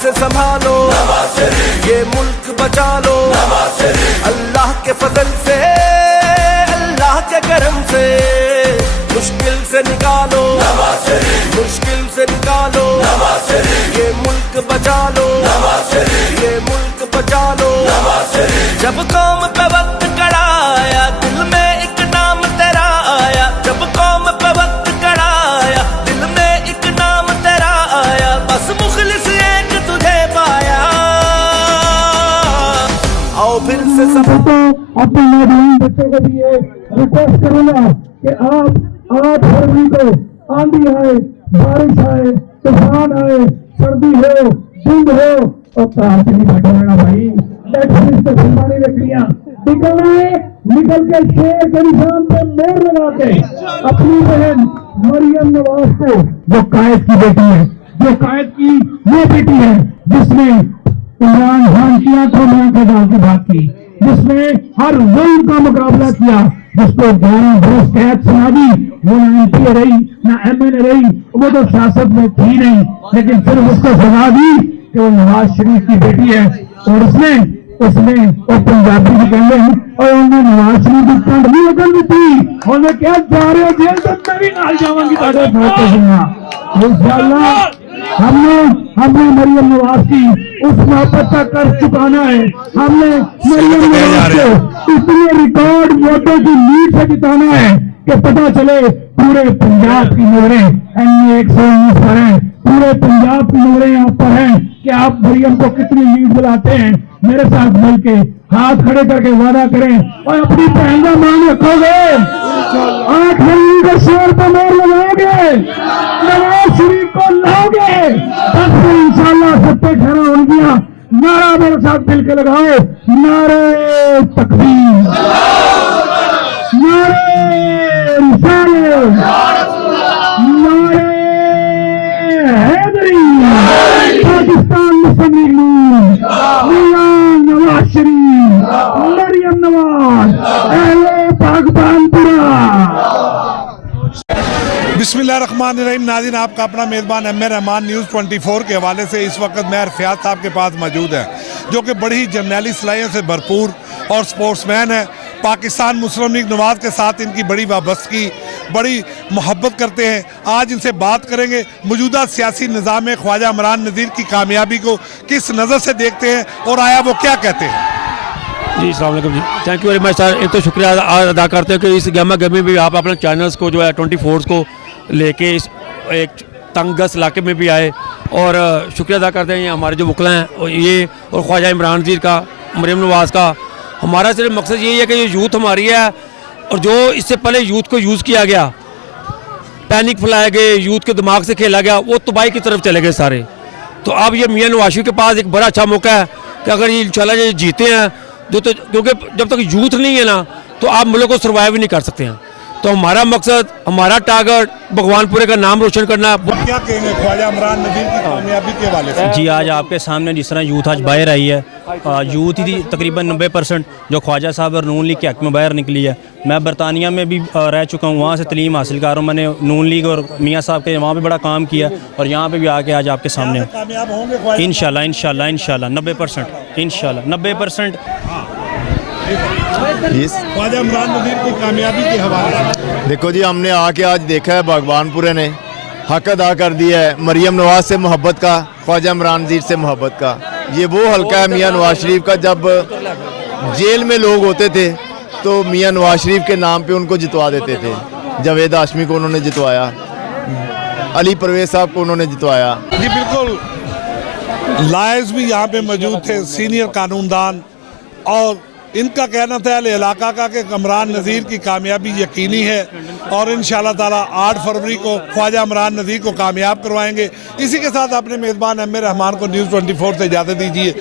से संभालो, ये मुल्क बचा लो, अल्लाह के फजल से, अल्लाह के करम से, मुश्किल से निकालो, मुश्किल से निकालो, ये मुल्क बचा लो, ये मुल्क बचा लो। जब कौम पे वक्त कड़ा आया, दिल में एक नाम तेरा आया, जब कौम पे वक्त कड़ा आया, दिल में एक नाम तेरा आया, बस मुखलिस एक तुझे पाया। आओ फिर से सब अपने नौजवान बच्चों को भी ये रिक्वेस्ट करूंगा कि आप 8 फरवरी को आंधी आए, बारिश आए, तूफान आए, सर्दी हो, धुंध हो, और कार से नहीं बैठा रहना भाई। नेटफ्लिक्स पे फिल्मानी लकड़ियां निकलना है, निकल के शेर के निशान पे मोर लगा के अपनी बहन मरियम नवाज को, जो कायद की बेटी है, जो कायद की वो बेटी है जिसने इमरान खान की आंखों में आंखें डाल के बात की, जिसने हर जुल्म का मुकाबला किया, जिसको 11 बरस कैद सुना दी, वो ना MP रही ना MN रही, वो तो सियासत में थी नहीं, लेकिन सिर्फ उसको सजा दी कि वो नवाज शरीफ की बेटी है। और उसने और पंजाबी भी कहते हैं, और उन्हें नवाज शरीफ की कंड भी लगन दी थी, उन्हें क्या जा रहे हो जेल तक, मैं भी नाल जाऊंगी ताकि इंशाअल्लाह हमने मरियम नवाज की उस मोहब्बत का कर्ज चुकाना है। हमने मरियम नवाज को इतने रिकॉर्ड वोटों की लीड से जिताना है कि पता चले पूरे पंजाब की नजरें NA 119 पर हैं, पूरे पंजाब की नजरें यहाँ पर हैं कि आप मरियम को कितनी लीड बुलाते हैं। मेरे साथ मिलके हाथ खड़े करके वादा करें और अपनी बहन का मान रखोगे। 8 फरवरी को शेर पर मोहर लगाओगे, नवाज शरीफ को लाओगे, तब से इंशाल्लाह सब पे खड़ा हो गया। नारा मेरे साथ मिल के लगाओ, नारे तकबीर, नारे रिसालत, नारे हैदरी, पाकिस्तान मुस्लिम लीग नून, मियां नवाज शरीफ, मरियम नवाज, अहले पाकबानपुरा। बिस्मिल्लाहिर्रहमानिर्रहीम। नाज़रीन, आपका अपना मेज़बान एम ए रहमान न्यूज़ 24 के हवाले से इस वक्त मैं अरफयात साहब के पास मौजूद है, जो कि बड़ी ही जर्नैली सलाहियों से भरपूर और स्पोर्ट्समैन है। पाकिस्तान मुस्लिम लीग नवाज के साथ इनकी बड़ी वाबस्तगी, बड़ी मोहब्बत करते हैं। आज इनसे बात करेंगे मौजूदा सियासी निज़ाम में ख्वाजा इमरान नज़ीर की कामयाबी को किस नज़र से देखते हैं और आया वो क्या कहते हैं। जी अस्सलाम वालेकुम जी, thank you very much sir. एक तो शुक्रिया अदा करते हैं कि इस गमा गमी में भी आप अपने चैनल्स को जो है 24 को लेके इस एक तंगस इलाके में भी आए, और शुक्रिया अदा करते हैं हमारे जो वकला हैं और ये और ख्वाजा इमरान नज़ीर का, मरियम नवाज़ का। हमारा सिर्फ मकसद यही है कि ये यूथ हमारी है, और जो इससे पहले यूथ को यूज़ किया गया, पैनिक फैलाए गए, यूथ के दिमाग से खेला गया, वो तबाही की तरफ चले गए सारे। तो अब ये मियां नवाज शरीफ के पास एक बड़ा अच्छा मौका है कि अगर ये इंशाल्लाह ये जीते हैं, जो तो क्योंकि जब तक यूथ नहीं है ना तो आप मुल्क को सर्वाइव नहीं कर सकते हैं। तो हमारा मकसद, हमारा टारगेट भगवानपुरे का नाम रोशन करना। क्या कहेंगे ख्वाजा इमरान नज़ीर की कामयाबी के हवाले से? जी, आज आपके सामने जिस तरह यूथ आज बाहर आई है, यूथ ही तकरीबन 90% जो ख्वाजा साहब और नून लीग के हक में बाहर निकली है। मैं बरतानिया में भी रह चुका हूँ, वहाँ से तलीम हासिल कर रहा हूँ। मैंने नून लीग और मियाँ साहब के वहाँ पे बड़ा काम किया, और यहाँ पे भी आके आज आपके सामने कामयाब होंगे इंशाल्लाह इंशाल्लाह इंशाल्लाह 90% इंशाल्लाह 90%। ख्वाजा इमरान नज़ीर की कामयाबी के हवाले से देखो जी, हमने आके आज देखा है भगवानपुरे ने हक अदा कर दिया है मरियम नवाज से मोहब्बत का, ख्वाजा इमरान नज़ीर से मोहब्बत का। ये वो हल्का है मियां नवाज शरीफ का, जब जेल में लोग होते थे तो मियां नवाज शरीफ के नाम पे उनको जितवा देते थे। जावेद हाशमी को उन्होंने जितवाया, अली परवेज साहब को उन्होंने जितवाया। जी बिल्कुल, लायज भी यहाँ पे मौजूद थे, सीनियर कानूनदान, और इनका कहना था इलाका का कि इमरान नज़ीर की कामयाबी यकीनी है, और इंशाअल्लाह ताला 8 फरवरी को ख्वाजा इमरान नज़ीर को कामयाब करवाएंगे। इसी के साथ अपने मेज़बान एम ए रहमान को न्यूज़ 24 से इजाज़त दीजिए।